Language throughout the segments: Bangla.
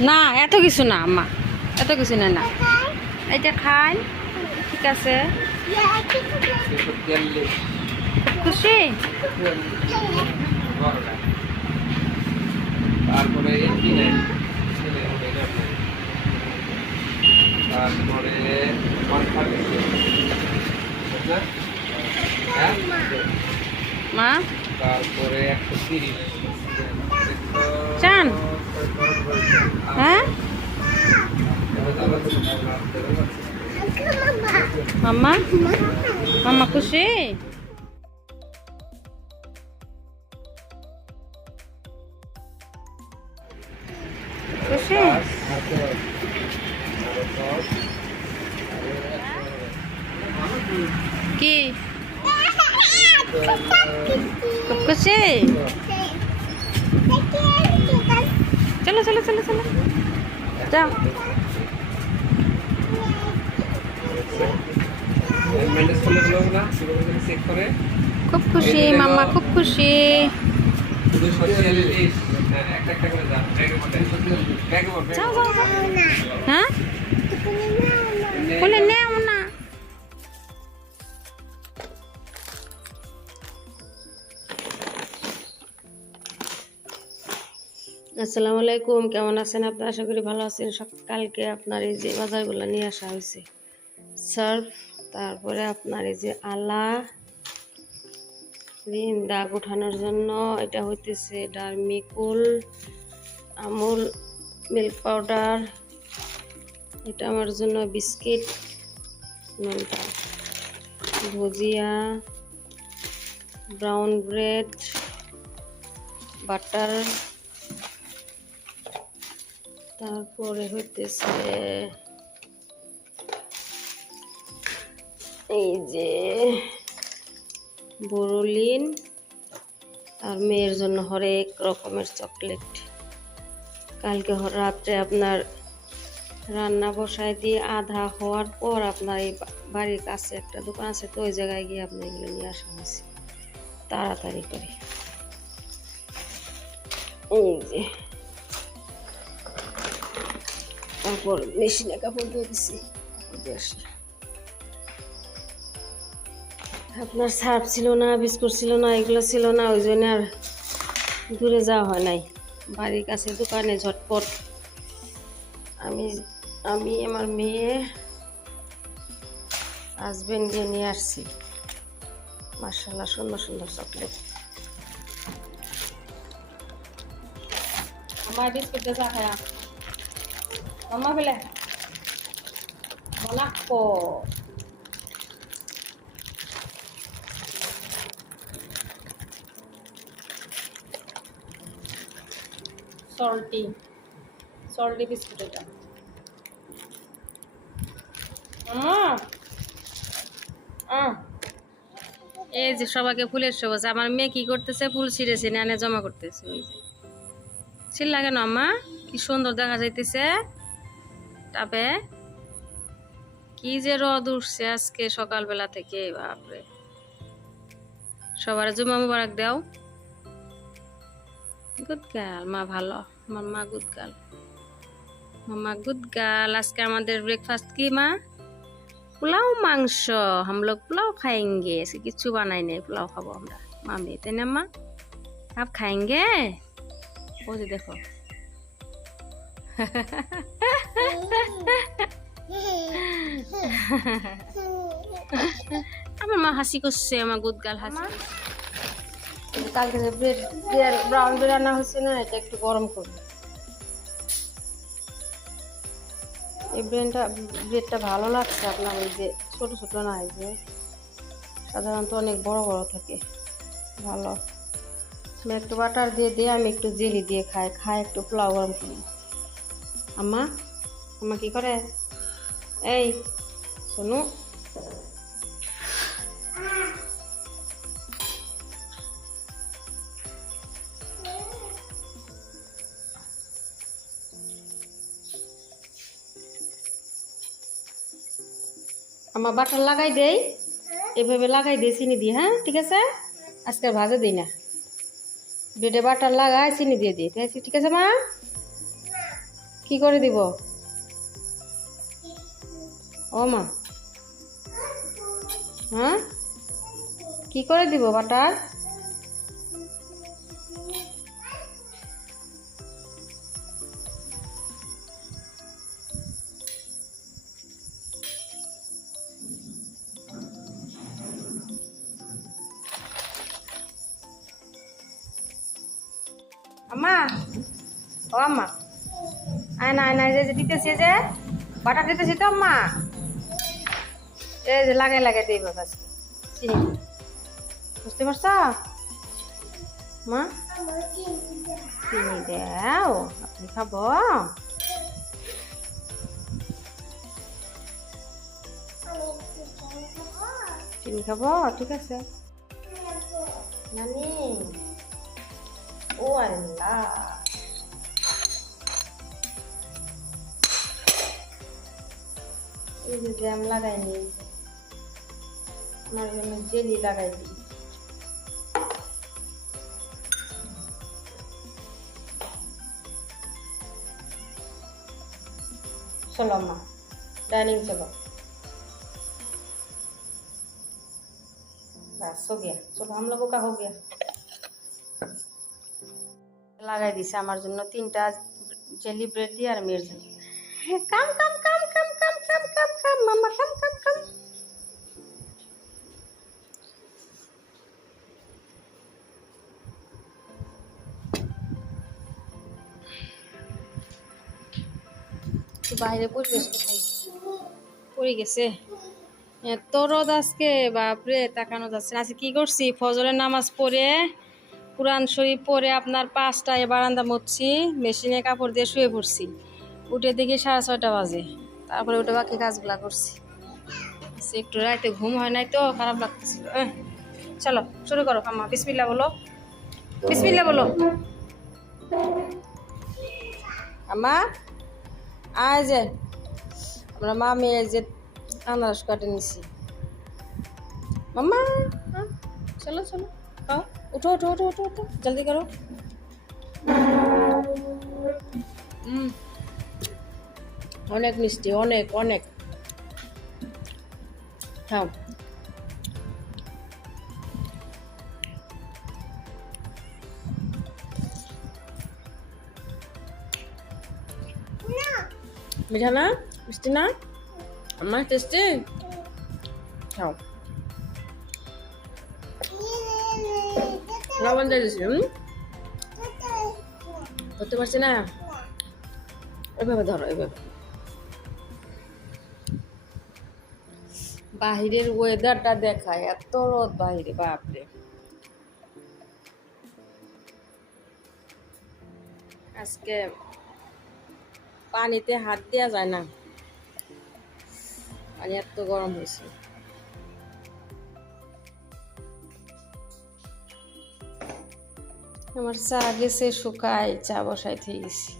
না এত কিছু না আম্মা এত কিছু না না। এটা খাই ঠিক আছে। খুশি তারপরে কি নেই তারপরে মাথা হ্যাঁ মা তারপরে একশো তিরিশ চান হ্যাঁ মাম্মা? মাম্মা খুশি? খুশি? কি? খুব খুশি? চলো চলো চলো চলো। যাও চেক করে খুব খুশি মাম্মা খুব খুশি। হ্যাঁ বলে নেও না। আসসালামু আলাইকুম কেমন আছেন আপনি আশা করি ভালো আছেন। সকালকে আপনার এই যে বাজারগুলো নিয়ে আসা হয়েছে। সার্ফ তারপরে আপনার এই যে আলা রিন দাগ ওঠানোর জন্য, এটা হইতেছে ডার্মিকুল আমুল, মিল্ক পাউডার, এটা আমার জন্য বিস্কিট নোনটা ভুজিয়া, ব্রাউন ব্রেড, বাটার, তারপরে হইতেছে এই যে বরলিন আর মেয়ের জন্য হরেক রকমের চকলেট। কালকে রাত্রে আপনার রান্না বসায় দিয়ে আধা হওয়ার পর আপনার এই বাড়ির কাছে একটা দোকান আছে, তো ওই জায়গায় গিয়ে আপনি এগুলো নিয়ে আসা হয়েছে। তাড়াতাড়ি করে। এই যে। তারপর মেশিনে কাপড় দিয়ে দিছি, কাপড় দিয়ে আসি আপনার সার্ফ ছিল না, বিস্কুট ছিল না, এগুলো ছিল না, ওই জন্য আর দূরে যাওয়া হয় নাই। বাড়ির কাছে দোকানে ঝটপট। আমি আমি আমার মেয়ে হাজবেন্ড দিয়ে নিয়ে আসছি। মার্শাল্লাহ সুন্দর সুন্দর চকলেট আমার বিস্কুট চা খায়া। মামা বলে মনাক্কো সল্টি সল্টি বিস্কুট এটা। এই যে সবাইকে ফুলের সবুজ, আমার মেয়ে কি করতেছে? ফুল ছিঁড়েছে, নানে জমা করতেছে, ওই যে। ছিল লাগে না আম্মা? কি সুন্দর দেখা যাইতেছে। তবে কি যে রদ উঠছে আজকে সকালবেলা থেকে, বাপরে। সবার জুমা মুবারক দাও। গুড গার্ল, মা ভালো। মাম্মা গুড গাল মাম্মা গুড গার্ল আজকে আমাদের ব্রেকফাস্ট কি মা? পোলাও মাংস। আমলোক পোলাও খাইঙ্গে আজকে কিছু বানাই নেই পোলাও খাব আমরা। মামি তাই না মা? আপ খায়েঙ্গে? বসে দেখো। আমার মা হাসি করছে আমার গুদ গাল হাসি কালকে যে ব্রেড ব্রাউন ব্রেড রান্না হচ্ছে না, এটা একটু গরম করব। এই ব্রেডটা ব্রেডটা ভালো লাগছে আপনার এই যে ছোট ছোট না, এই যে সাধারণত অনেক বড় বড় থাকে। ভালো। একটু বাটার দিয়ে দিয়ে আমি একটু জেলি দিয়ে খাই খাই একটু পোলাও গরম করি। আম্মা আম্মা কি করে? এই, শোনো। আমার বাটার লাগাই দেই। এভাবে লাগাই দিয়ে চিনি দিয়ে হ্যাঁ? ঠিক আছে? আজকে ভাজে দিই না। ব্রেডে বাটার লাগাই, চিনি দিয়ে দিই। ঠিক আছে? ঠিক আছে, মা? কি করে দিব? ও, মা। হ্যাঁ? কি করে দিব বাটার? ও আম্মা। আয় না আয় না, এই যে দিতেছি যে, বাটার দিতেছি তো আম্মা। এই যে, লাগাই লাগাই দিই চিনি। বুঝতে পারছ? মা? চিনি দাও, আপনি খাব। চিনি খাব, ঠিক আছে। নানি। ও আল্লাহ। এই যে জ্যাম লাগাইনি আমার জন্য জেলি লাগাই দিই चलो अम्मा डाइनिंग चलो बस हो गया चलो हम लोगों का हो गया লাগাই দিছে আমার জন্য তিনটা জেলি ব্রেড দিয়ে আর মেয়ের জন্য কাম কাম কাম কাম কাম কাম কাম মাম্মা কাম কাম কাম বাইরে পরিবেশ কোথায় পড়ে গেছে। এত রোদ আজকে, বাপরে, তাকানো যাচ্ছে আজকে কি করছি? ফজরের নামাজ পড়ে, কোরআন শরীফ পরে আপনার পাঁচটায় বারান্দা মুছছি মেশিনে কাপড় দিয়ে শুয়ে পড়ছি। উঠে দেখি সাড়ে ছয়টা বাজে। তারপরে উঠে বাকি কাজগুলা করছি। একটু রাতে ঘুম হয় নাই তো খারাপ লাগতেছিল এহ, চলো শুরু করো আম্মা বিসমিল্লা বলো। বিসমিল্লা বলো। আম্মা আয় যে আমরা মা মেয়ে যে আনারস কাটে নিছি। মাম্মা হ্যাঁ, চলো চলো খাও। উঠো উঠো উঠো উঠো উঠো জলদি করো। হুম অনেক মিষ্টি, অনেক অনেক। খাও মিঠা না মিষ্টি না আমার টেস্টি খাও লবণ দিয়ে করতে পারছি না? এভাবে ধরো, এভাবে। বাহিরের ওয়েদারটা দেখায়। এত রোদ বাহিরে, বাপরে। আজকে পানিতে হাত দেওয়া যায় না। পানি এত গরম হয়েছে। আমার চা গেছে, শুকায়, চা বসাইতে গেছি।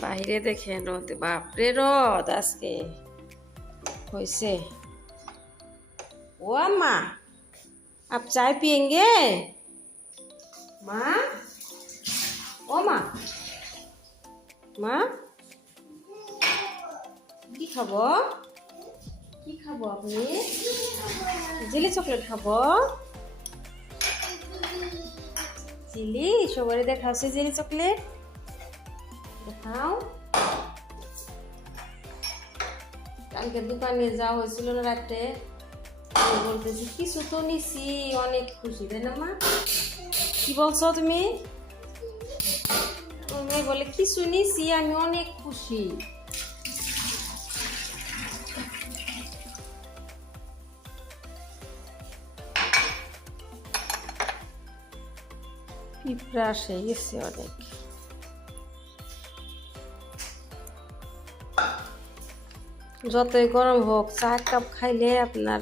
বাইরে দেখেন রোদ, বাপরে রোদ আজকে। হয়েছে। ओ अम्मा आप चाय पियेंगे माँ ओ माँ মা কি খাব কি খাব আপনি জিলি চকলেট খাব জিলি সবারই দেখাও জিলি চকলেট দেখাও কালকে দোকানে যাওয়া হয়েছিল না রাতে বলতেছি নিছি, অনেক খুশি না মা? কি বলছো তুমি? মেয়ে বলে, কিছু নিছি, আমি অনেক খুশি। পিঁপড়া আসে, গেছে অনেক। যতই গরম হোক, চা, কাপ খাইলে আপনার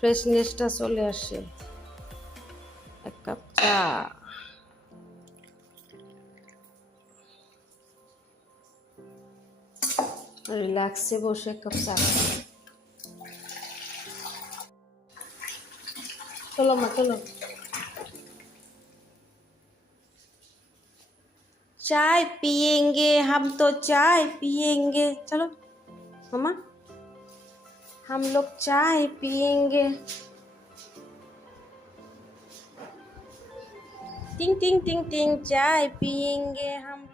ফ্রেশনেসটা চলে আসে এক কাপ চা রিল্যাক্সে বসে এক কাপ চা খাই। চলো মা চলো चाय पियेंगे हम तो चाय पियेंगे चलो मम्मा हम लोग चाय पियेंगे। टिंग टिंग टिंग टिंग चाय पियेंगे हम